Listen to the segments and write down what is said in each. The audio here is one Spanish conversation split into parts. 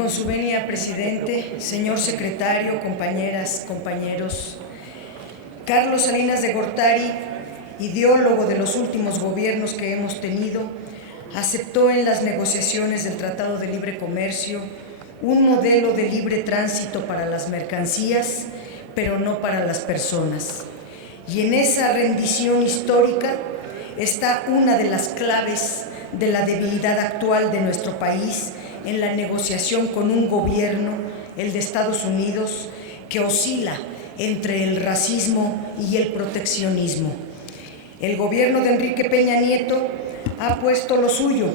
Con su venia, presidente, señor secretario, compañeras, compañeros, Carlos Salinas de Gortari, ideólogo de los últimos gobiernos que hemos tenido, aceptó en las negociaciones del Tratado de Libre Comercio un modelo de libre tránsito para las mercancías, pero no para las personas. Y en esa rendición histórica está una de las claves de la debilidad actual de nuestro país en la negociación con un gobierno, el de Estados Unidos, que oscila entre el racismo y el proteccionismo. El gobierno de Enrique Peña Nieto ha puesto lo suyo,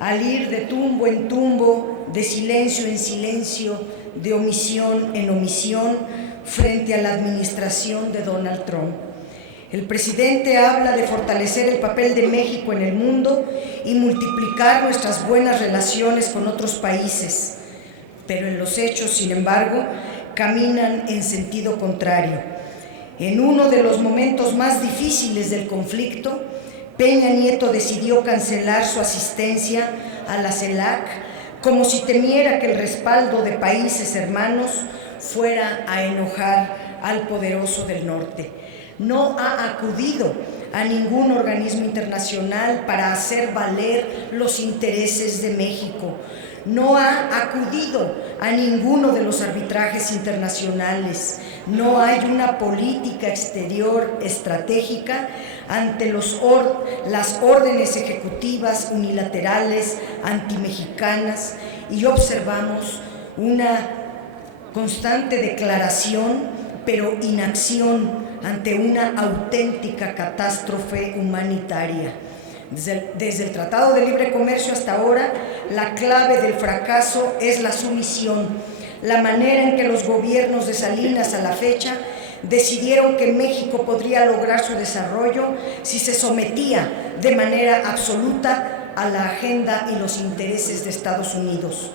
al ir de tumbo en tumbo, de silencio en silencio, de omisión en omisión, frente a la administración de Donald Trump. El presidente habla de fortalecer el papel de México en el mundo y multiplicar nuestras buenas relaciones con otros países, pero en los hechos, sin embargo, caminan en sentido contrario. En uno de los momentos más difíciles del conflicto, Peña Nieto decidió cancelar su asistencia a la CELAC como si temiera que el respaldo de países hermanos fuera a enojar al poderoso del norte. No ha acudido a ningún organismo internacional para hacer valer los intereses de México. No ha acudido a ninguno de los arbitrajes internacionales. No hay una política exterior estratégica ante las órdenes ejecutivas unilaterales antimexicanas, y observamos una constante declaración, pero inacción ante una auténtica catástrofe humanitaria. Desde el Tratado de Libre Comercio hasta ahora, la clave del fracaso es la sumisión, la manera en que los gobiernos de Salinas a la fecha decidieron que México podría lograr su desarrollo si se sometía de manera absoluta a la agenda y los intereses de Estados Unidos.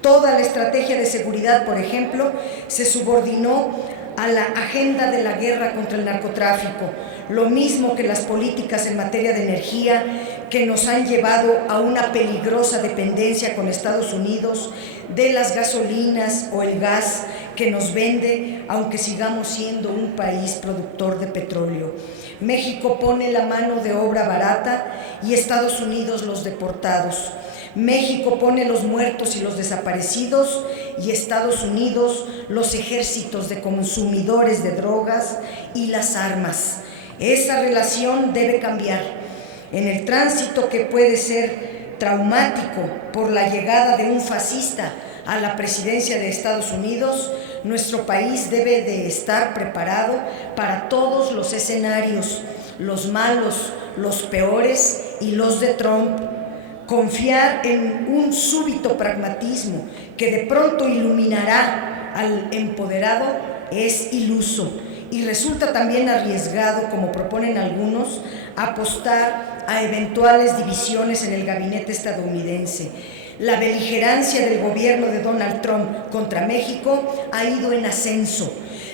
Toda la estrategia de seguridad, por ejemplo, se subordinó a la agenda de la guerra contra el narcotráfico, lo mismo que las políticas en materia de energía que nos han llevado a una peligrosa dependencia con Estados Unidos de las gasolinas o el gas que nos vende, aunque sigamos siendo un país productor de petróleo. México pone la mano de obra barata y Estados Unidos los deportados. México pone los muertos y los desaparecidos y Estados Unidos los ejércitos de consumidores de drogas y las armas. Esa relación debe cambiar. En el tránsito que puede ser traumático por la llegada de un fascista a la presidencia de Estados Unidos, nuestro país debe de estar preparado para todos los escenarios, los malos, los peores y los de Trump. Confiar en un súbito pragmatismo que de pronto iluminará al empoderado es iluso y resulta también arriesgado, como proponen algunos, apostar a eventuales divisiones en el gabinete estadounidense. La beligerancia del gobierno de Donald Trump contra México ha ido en ascenso.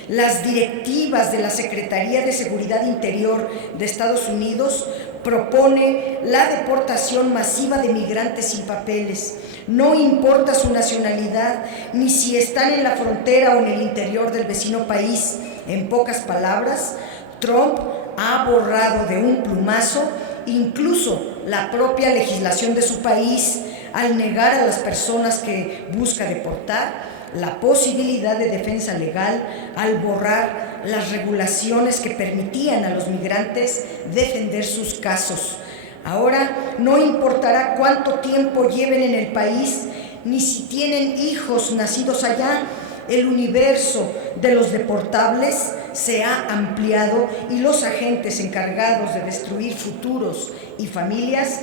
Las directivas de la Secretaría de Seguridad Interior de Estados Unidos propone la deportación masiva de migrantes sin papeles. No importa su nacionalidad, ni si están en la frontera o en el interior del vecino país. En pocas palabras, Trump ha borrado de un plumazo incluso la propia legislación de su país al negar a las personas que busca deportar la posibilidad de defensa legal, al borrar las regulaciones que permitían a los migrantes defender sus casos. Ahora no importará cuánto tiempo lleven en el país, ni si tienen hijos nacidos allá. El universo de los deportables se ha ampliado y los agentes encargados de destruir futuros y familias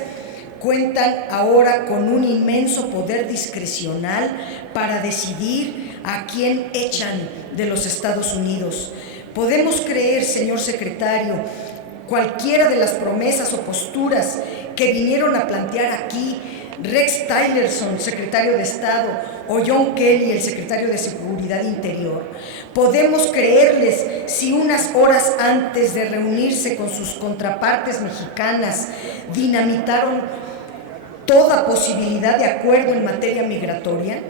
cuentan ahora con un inmenso poder discrecional para decidir a quién echan de los Estados Unidos. Podemos creer, señor secretario, cualquiera de las promesas o posturas que vinieron a plantear aquí Rex Tillerson, secretario de Estado, o John Kelly, el secretario de Seguridad Interior. Podemos creerles si unas horas antes de reunirse con sus contrapartes mexicanas dinamitaron toda posibilidad de acuerdo en materia migratoria.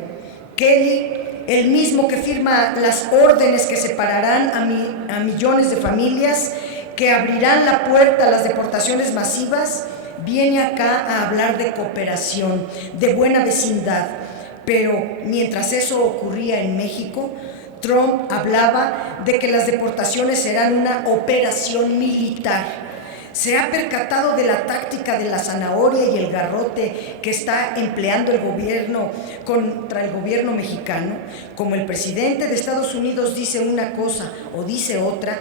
Kelly, el mismo que firma las órdenes que separarán a millones de familias, que abrirán la puerta a las deportaciones masivas, viene acá a hablar de cooperación, de buena vecindad. Pero mientras eso ocurría en México, Trump hablaba de que las deportaciones serán una operación militar. ¿Se ha percatado de la táctica de la zanahoria y el garrote que está empleando el gobierno contra el gobierno mexicano? Como el presidente de Estados Unidos dice una cosa o dice otra,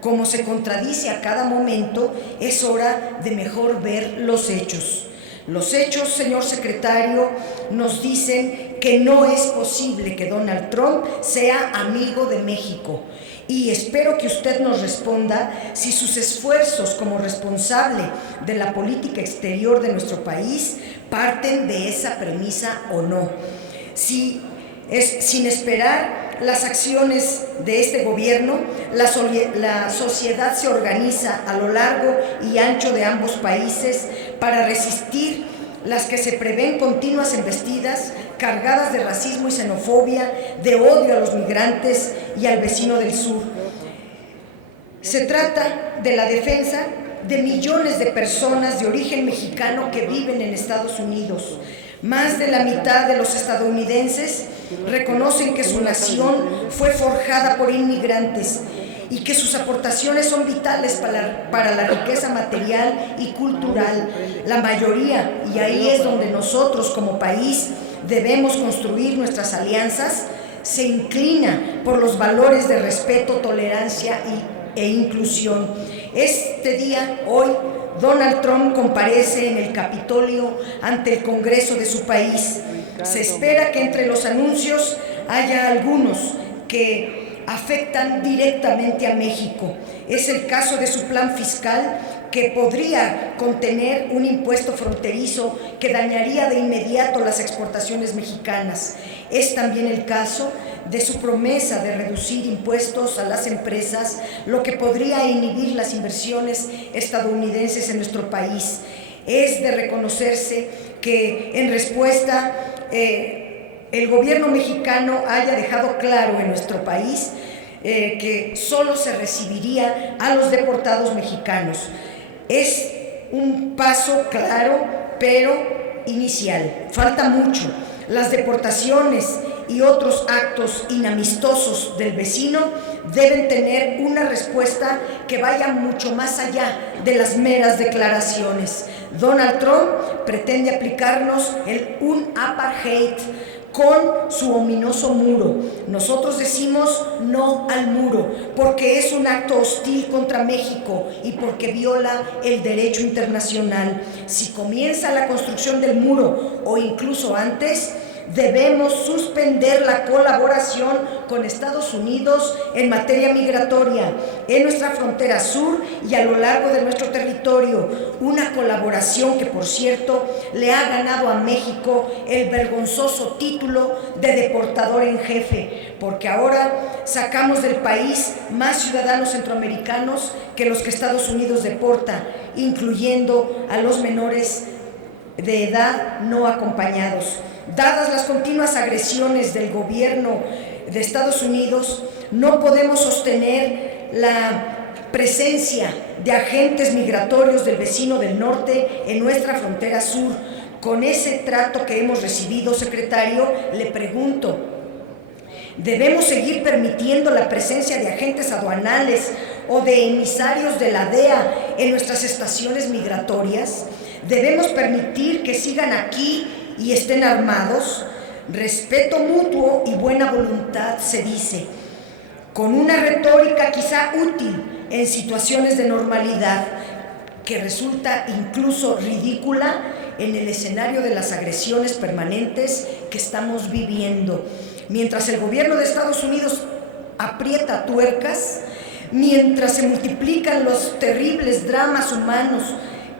como se contradice a cada momento, es hora de mejor ver los hechos. Los hechos, señor secretario, nos dicen que no es posible que Donald Trump sea amigo de México. Y espero que usted nos responda si sus esfuerzos como responsable de la política exterior de nuestro país parten de esa premisa o no. Sin esperar las acciones de este gobierno, la sociedad se organiza a lo largo y ancho de ambos países para resistir las que se prevén continuas embestidas cargadas de racismo y xenofobia, de odio a los migrantes y al vecino del sur. Se trata de la defensa de millones de personas de origen mexicano que viven en Estados Unidos. Más de la mitad de los estadounidenses reconocen que su nación fue forjada por inmigrantes y que sus aportaciones son vitales para la riqueza material y cultural. La mayoría, y ahí es donde nosotros como país debemos construir nuestras alianzas, se inclina por los valores de respeto, tolerancia e inclusión. Este día, hoy, Donald Trump comparece en el Capitolio ante el Congreso de su país. Se espera que entre los anuncios haya algunos que afectan directamente a México. Es el caso de su plan fiscal, que podría contener un impuesto fronterizo que dañaría de inmediato las exportaciones mexicanas. Es también el caso de su promesa de reducir impuestos a las empresas, lo que podría inhibir las inversiones estadounidenses en nuestro país. Es de reconocerse que en respuesta el gobierno mexicano haya dejado claro en nuestro país que solo se recibiría a los deportados mexicanos. Es un paso claro, pero inicial. Falta mucho. Las deportaciones y otros actos inamistosos del vecino deben tener una respuesta que vaya mucho más allá de las meras declaraciones. Donald Trump pretende aplicarnos un apartheid con su ominoso muro. Nosotros decimos no al muro porque es un acto hostil contra México y porque viola el derecho internacional. Si comienza la construcción del muro o incluso antes, debemos suspender la colaboración con Estados Unidos en materia migratoria, en nuestra frontera sur y a lo largo de nuestro territorio. Una colaboración que, por cierto, le ha ganado a México el vergonzoso título de deportador en jefe, porque ahora sacamos del país más ciudadanos centroamericanos que los que Estados Unidos deporta, incluyendo a los menores de edad no acompañados. Dadas las continuas agresiones del gobierno de Estados Unidos, no podemos sostener la presencia de agentes migratorios del vecino del norte en nuestra frontera sur. Con ese trato que hemos recibido, secretario, le pregunto, ¿debemos seguir permitiendo la presencia de agentes aduanales o de emisarios de la DEA en nuestras estaciones migratorias? ¿Debemos permitir que sigan aquí y estén armados? Respeto mutuo y buena voluntad, se dice, con una retórica quizá útil en situaciones de normalidad, que resulta incluso ridícula en el escenario de las agresiones permanentes que estamos viviendo. Mientras el gobierno de Estados Unidos aprieta tuercas, mientras se multiplican los terribles dramas humanos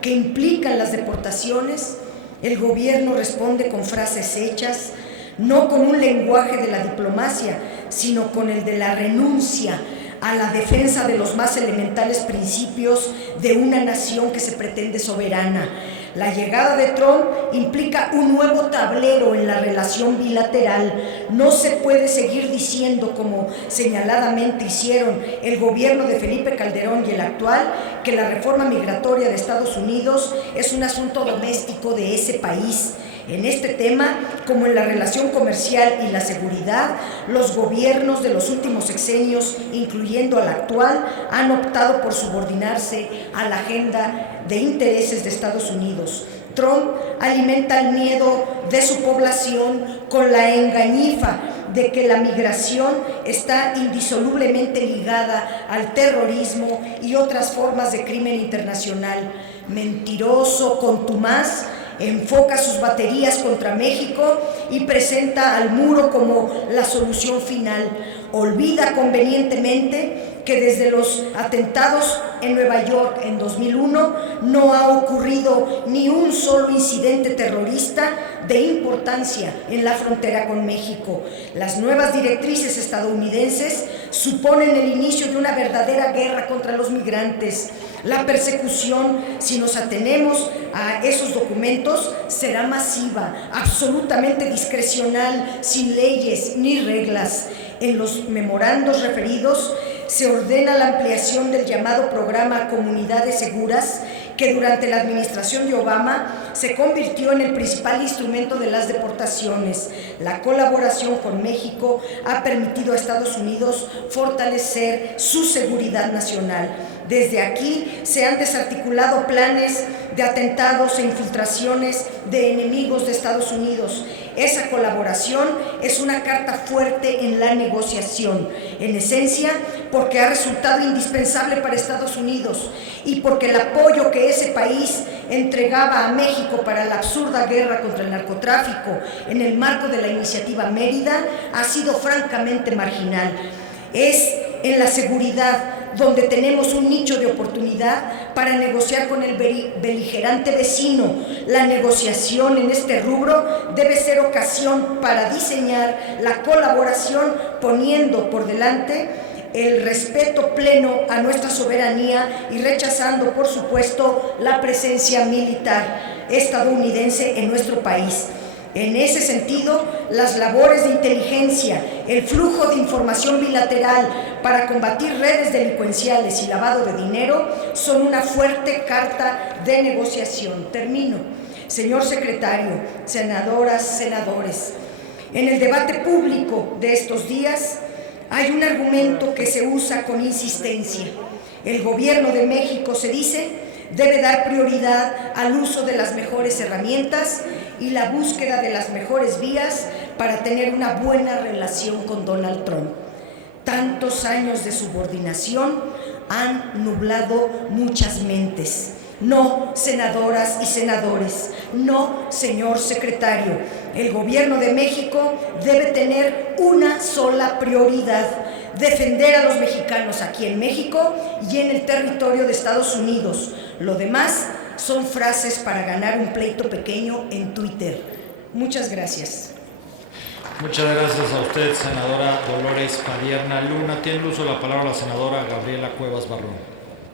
que implican las deportaciones, el gobierno responde con frases hechas, no con un lenguaje de la diplomacia, sino con el de la renuncia a la defensa de los más elementales principios de una nación que se pretende soberana. La llegada de Trump implica un nuevo tablero en la relación bilateral. No se puede seguir diciendo, como señaladamente hicieron el gobierno de Felipe Calderón y el actual, que la reforma migratoria de Estados Unidos es un asunto doméstico de ese país. En este tema, como en la relación comercial y la seguridad, los gobiernos de los últimos sexenios, incluyendo al actual, han optado por subordinarse a la agenda de intereses de Estados Unidos. Trump alimenta el miedo de su población con la engañifa de que la migración está indisolublemente ligada al terrorismo y otras formas de crimen internacional. Mentiroso, contumaz, enfoca sus baterías contra México y presenta al muro como la solución final. Olvida convenientemente que desde los atentados en Nueva York en 2001 no ha ocurrido ni un solo incidente terrorista de importancia en la frontera con México. Las nuevas directrices estadounidenses suponen el inicio de una verdadera guerra contra los migrantes. La persecución, si nos atenemos a esos documentos, será masiva, absolutamente discrecional, sin leyes ni reglas. En los memorandos referidos se ordena la ampliación del llamado programa Comunidades Seguras, que durante la administración de Obama se convirtió en el principal instrumento de las deportaciones. La colaboración con México ha permitido a Estados Unidos fortalecer su seguridad nacional. Desde aquí se han desarticulado planes de atentados e infiltraciones de enemigos de Estados Unidos. Esa colaboración es una carta fuerte en la negociación, en esencia porque ha resultado indispensable para Estados Unidos y porque el apoyo que ese país entregaba a México para la absurda guerra contra el narcotráfico en el marco de la iniciativa Mérida ha sido francamente marginal. Es en la seguridad donde tenemos un nicho de oportunidad para negociar con el beligerante vecino. La negociación en este rubro debe ser ocasión para diseñar la colaboración poniendo por delante el respeto pleno a nuestra soberanía y rechazando, por supuesto, la presencia militar estadounidense en nuestro país. En ese sentido, las labores de inteligencia, el flujo de información bilateral para combatir redes delincuenciales y lavado de dinero son una fuerte carta de negociación. Termino. Señor secretario, senadoras, senadores, en el debate público de estos días hay un argumento que se usa con insistencia. El gobierno de México, se dice, debe dar prioridad al uso de las mejores herramientas y la búsqueda de las mejores vías para tener una buena relación con Donald Trump. Tantos años de subordinación han nublado muchas mentes. No, senadoras y senadores, no, señor secretario. El gobierno de México debe tener una sola prioridad: defender a los mexicanos aquí en México y en el territorio de Estados Unidos. Lo demás son frases para ganar un pleito pequeño en Twitter. Muchas gracias. Muchas gracias a usted, senadora Dolores Padierna Luna. Tiene el uso de la palabra la senadora Gabriela Cuevas Barrón.